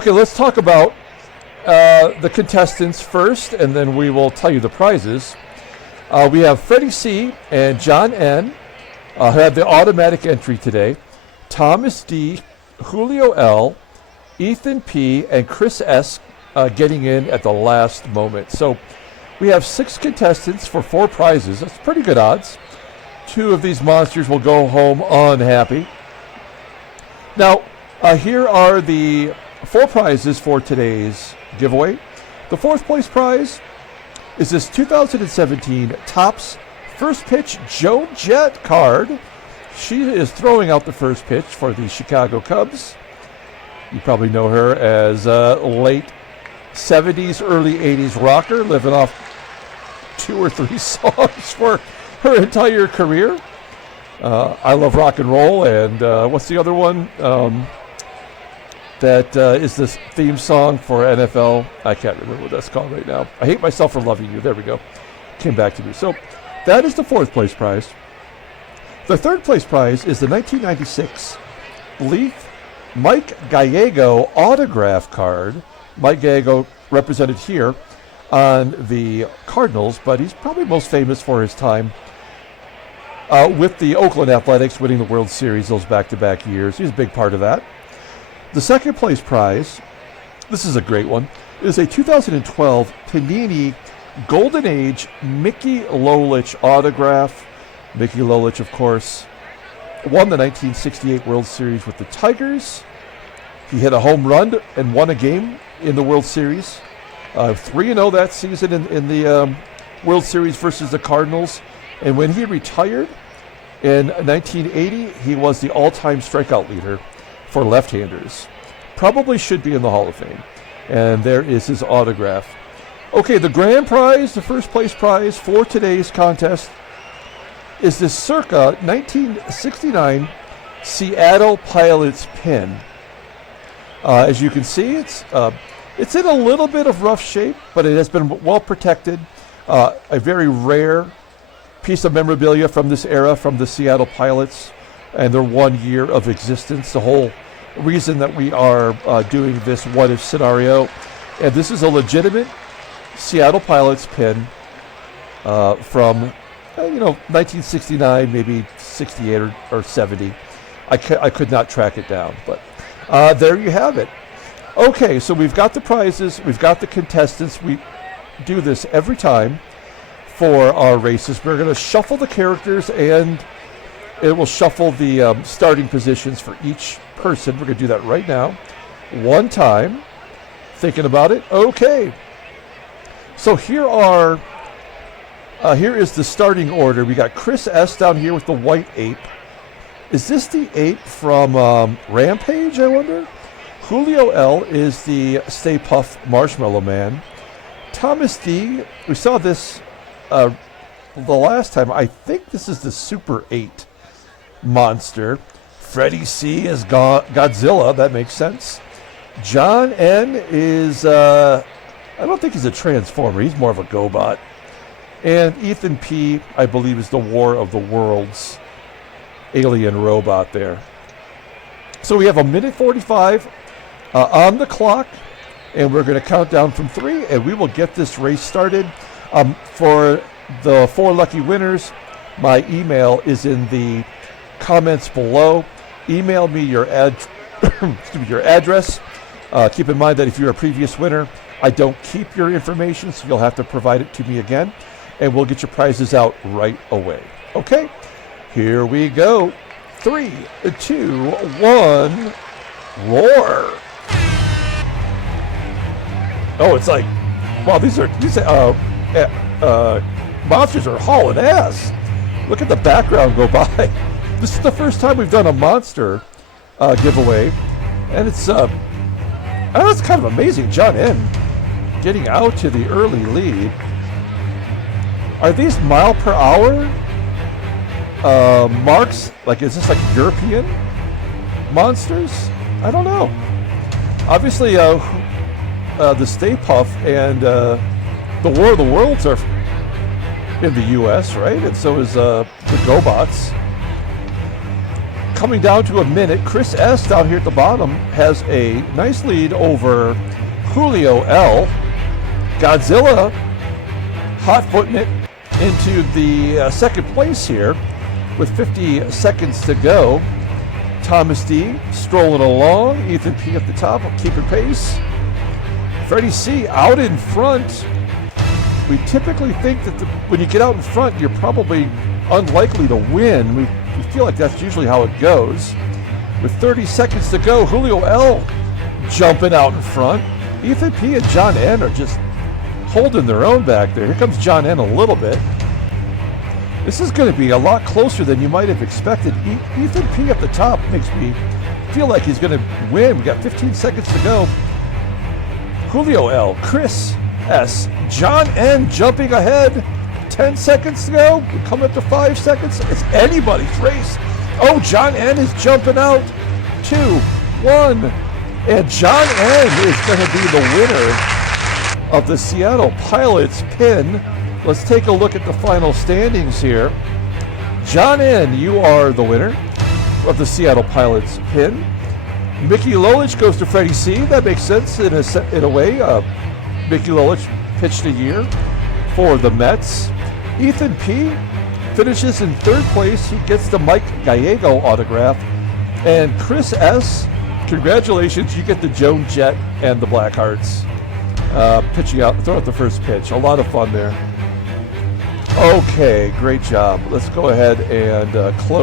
Okay, let's talk about the contestants first, and then we will tell you the prizes. We have Freddie C. and John N. Who have the automatic entry today. Thomas D., Julio L., Ethan P., and Chris S. Getting in at the last moment. So we have 6 contestants for 4 prizes. That's pretty good odds. 2 of these monsters will go home unhappy. Now, here are the 4 prizes for today's giveaway. The 4th place prize is this 2017 Topps First Pitch Joan Jett card. She is throwing out the first pitch for the Chicago Cubs. You probably know her as late 70s, early 80s rocker, living off 2 or 3 songs for her entire career. I Love Rock and Roll, and what's the other one? That is this theme song for NFL. I can't remember what that's called right now. I Hate Myself for Loving You. There we go. Came back to me. So that is the 4th place prize. The 3rd place prize is the 1996 Leaf Mike Gallego autograph card. Mike Gallego represented here on the Cardinals, but he's probably most famous for his time with the Oakland Athletics, winning the World Series those back-to-back years. He's a big part of that. The 2nd place prize, this is a great one, is a 2012 Panini Golden Age Mickey Lolich autograph. Mickey Lolich, of course, won the 1968 World Series with the Tigers. He hit a home run and won a game in the World Series. 3-0 that season in the World Series versus the Cardinals. And when he retired in 1980, he was the all-time strikeout leader for left-handers. Probably should be in the Hall of Fame. And there is his autograph. Okay, the grand prize, the 1st place prize for today's contest, is this Circa 1969 Seattle Pilots pin. As you can see, it's in a little bit of rough shape, but it has been well protected. A very rare piece of memorabilia from this era, from the Seattle Pilots and their 1 year of existence. The whole reason that we are doing this what-if scenario. And this is a legitimate Seattle Pilots pin from 1969, maybe 68 or 70. I could not track it down, but there you have it. Okay, so we've got the prizes, we've got the contestants. We do this every time for our races. We're going to shuffle the characters, and it will shuffle the starting positions for each person. We're going to do that right now. One time. Thinking about it. Okay. So here is the starting order. We got Chris S. down here with the white ape. Is this the ape from Rampage, I wonder? Julio L. is the Stay Puft Marshmallow Man. Thomas D., we saw this the last time. I think this is the Super 8 monster. Freddie C. is Godzilla. That makes sense. John N. is, I don't think he's a Transformer. He's more of a GoBot. And Ethan P., I believe, is the War of the Worlds alien robot there. So we have 1:45 on the clock, and we're going to count down from 3, and we will get this race started. For the 4 lucky winners, my email is in the comments below. Email me your your address. Keep in mind that if you're a previous winner, I don't keep your information, so you'll have to provide it to me again, and we'll get your prizes out right away. Okay, here we go. 3, 2, 1, roar! Oh, it's like, wow, these monsters are hauling ass. Look at the background go by. This is the first time we've done a monster giveaway, and it's it's kind of amazing. John N. getting out to the early lead. Are these mile per hour marks? Like, is this like European monsters? I don't know. Obviously, the Stay Puft and the War of the Worlds are in the U.S., right? And so is the GoBots. coming down to a minute. Chris S. down here at the bottom has a nice lead over Julio L. Godzilla hot-footing it into the second place here with 50 seconds to go. Thomas D. strolling along. Ethan P. at the top, keeping pace. Freddie C. out in front. We typically think that when you get out in front, you're probably unlikely to win. We feel like that's usually how it goes. With 30 seconds to go, Julio L. jumping out in front. Ethan P. and John N. are just holding their own back there. Here comes John N. a little bit. This is going to be a lot closer than you might have expected. Ethan P. at the top makes me feel like he's going to win. We got 15 seconds to go. Julio L., Chris S., John N. jumping ahead. 10 seconds to go. We're coming up to 5 seconds. It's anybody's race. Oh, John N. is jumping out. 2, 1. And John N. is going to be the winner of the Seattle Pilots pin. Let's take a look at the final standings here. John N., you are the winner of the Seattle Pilots pin. Mickey Lolich goes to Freddie C. That makes sense in a way. Mickey Lolich pitched a year for the Mets. Ethan P. finishes in third place. He gets the Mike Gallego autograph. And Chris S., congratulations, you get the Joan, Jett, and the Blackhearts pitching out, throwing out the first pitch. A lot of fun there. Okay, great job. Let's go ahead and close.